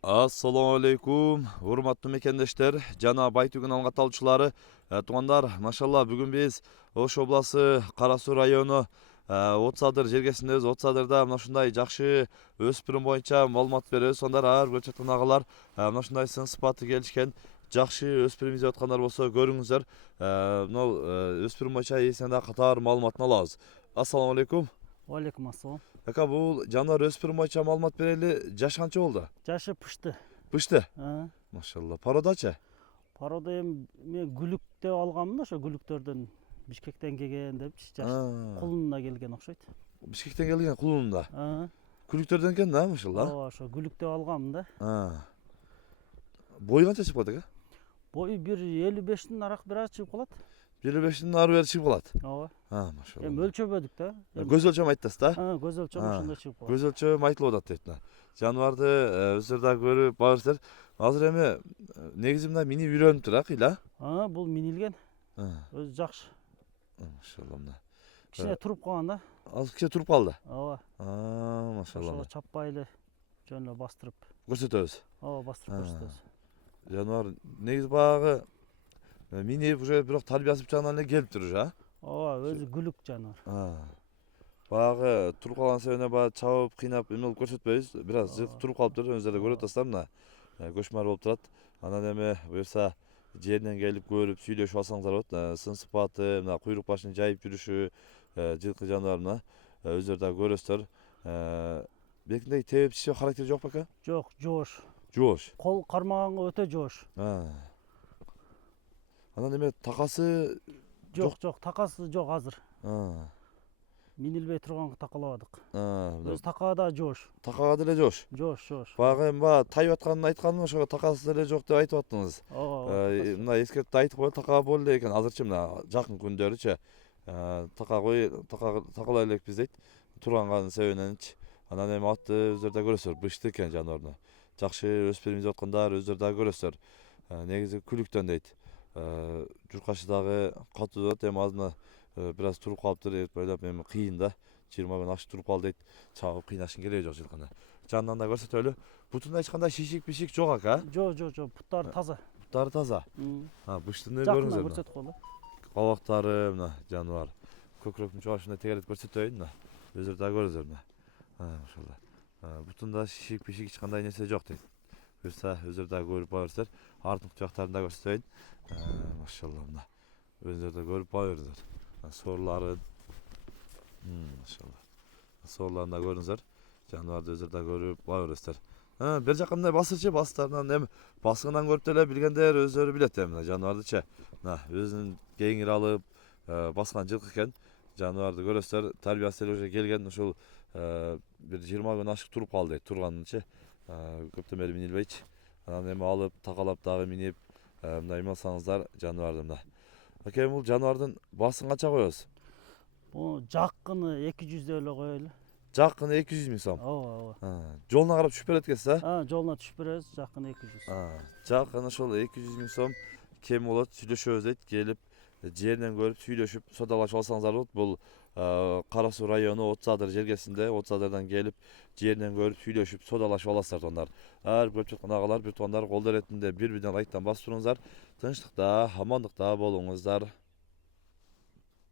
Assalamu alaikum, урматтуу мекендештер, жана Байтүгүн алгат алуучулары, туугандар, машалла бүгүн биз Ош областы Кара Суу району От Садыр жергесиндебиз. От Садырда мына ушундай жакшы өспүрүм боюнча маалымат беребиз. Сондар ар көрүп жаткан агалар мына ушундай сын сыпаты келишкен жакшы өспүрүм издеп аткандар болсо көрүңүздөр. Мына өспүрүм боюнча эсинен да катар маалыматын алабыз. Ассаламу алейкум. Алейкум ассалам. Ака, бул жаныбар өспүрүм боюнча маалымат берели. Жашы канча болду? Жашы пышты. Пышты. Машалла. Пародачы? Парода эми мен гүлүктө алганмын, ошо гүлүктөрдөн Бишкектен келген депчи, жаш кулунуна келген окшойт. Бишкектен келген кулунунда. Күлүктөрдөн экен да, машалла. Ооба, ошо гүлүктө алганмын да. Бою канча чыгып калат ака? Бою 1,55-тин арак бир аз чыгып калат. 1,55-тин ары бери чыгып калат. Ооба. Машалла. Эми өлчөбөдүк да. Көз өлчөм айтасыз да? Көз өлчөм ошондой чыгып калат. Көз өлчөм айтылып атат дейт. Жаныбарды өзүңөр да көрүп барсыздар. Азыр эми негизи мына минип үйрөнүптүр а кыйла? Бул минилген. Өзү жакшы. Машалла мына. Кичине туруп калган да. Азыр кичине туруп калды. Ооба. Машалла. Ошо чаппай эле жөн эле бастырып көрсөтөбүз. Ооба, бастырып көрсөтөбүз. Жаныбар негизи багы минип уже бирок тарбиясы жагынан эле келиптир уже, а? Ооба, өзү күлүк жаныбар. Баягы туруп калган себебине баягы чабып, кыйнап эме кылып көрсөтпөйбүз. Бир аз жыгып туруп калыптыр. Өзүңөр да көрүп атасыздар мына. Көчмөр болуп турат. Анан эми буюрса жеринен келип көрүп, сүйлөшүп алсаңыздар болот. Сын сыпаты, мына куйрук башын жайып жүрүшү, жылкы жаныбар мына. Өзүңөр да көрөсүздөр. Бекиндей тебип чишүү характери жок бека? Жок, жоош. Жоош. Кол кармаганга өтө жоош. Анан эме такасы Жок, такасы жок азыр. Минилбей турганга такалабадык. Өзү такаа да жоош. Такага деле жоош. Жоош. Баягы эми тайып атканын айтканым, ошого такасы деле жок деп айтып аттыңыз. Мына эскертип айтып коелу, такаа боло элек экен. Азырчы мына жакын күндөрүчү такалай элекпиз дейт. Турган себебиненчи. Анан эми атты өзүңөр да көрөсүздөр, бышты экен жаныбарны. Жакшы өспүрүм издеп аткандар өзүңөр да көрөсүздөр. Негизи күлүктөн дейт. Журкашы дагы катуу болот. Эми азыр бир аз туруп калыптыр деп ойлоп, эми кыйын да. 20 күн ашык туруп калды дейт. Чабып кыйнашын кереги жок жылкыны. Жанынан да көрсөтөлү. Бутунда эч кандай шишик жок ака? Жок, буттары таза. Буттары таза. Быштыны Жакынан көрүңүздөр. көрсөтүп коелу. Кабактары мына жаныбар. Көкүрөктүн чугашына тегерет көрсөтөйүн мына. Өзүңөр да көрүңүздөр мына. Машалла. Бутунда шишик эч кандай нерсе жок дейт. Буюрса өзүңөр да көрүп барсыздар. Артыңкы жактарын да көрсөтөйүн. Машалла мына. Өзүңөр да көрүп барыңыздар. Соорларын. Машалла. Соорларын да көрүңүздөр. Жаныбарды өзүңөр да көрүп барыңыздар. Бер жакка мындай басырчы эми баскындан көрүп деле билгендер өзүлөрү билет эми жаныбардычы. Мына өзүнүн кеңир алып баскан жылкы экен. Жаныбарды көрөсүздөр. Тарбиясы деле уже келген, ушул бир 20 күн ашык туруп калды дейт. Турганынчы көптөн бери минилбейчи. Анан эми алып такалап дагы минип мындай эме алсаңыздар жаныбарды мына. Ака, бул жаныбардын басын канча коебуз? Бул жаккыны 200 деп эле коелу. Жаккыны 200 миң сом. Ооба. Жолуна карап түшүп берет экенсиз, Жолуна түшүп беребиз, жаккыны 200. Жаккыны ошол 200 миң сом кем болот, сүйлөшөбүз дейт. Келип жеринен көрүп, сүйлөшүп, содалашып алсаңыздар болот. Бул Кара Суу району От Садыр жергесинде. От Садырдан келип, жеринен көрүп, сүйлөшүп, содалашып аласыздар туугандар. Ар көрүп жаткан агалар, бир туугандар кол эретинде бири-бирине лайктан басып туруңуздар. Тынчтыкта, амандыкта болуңуздар.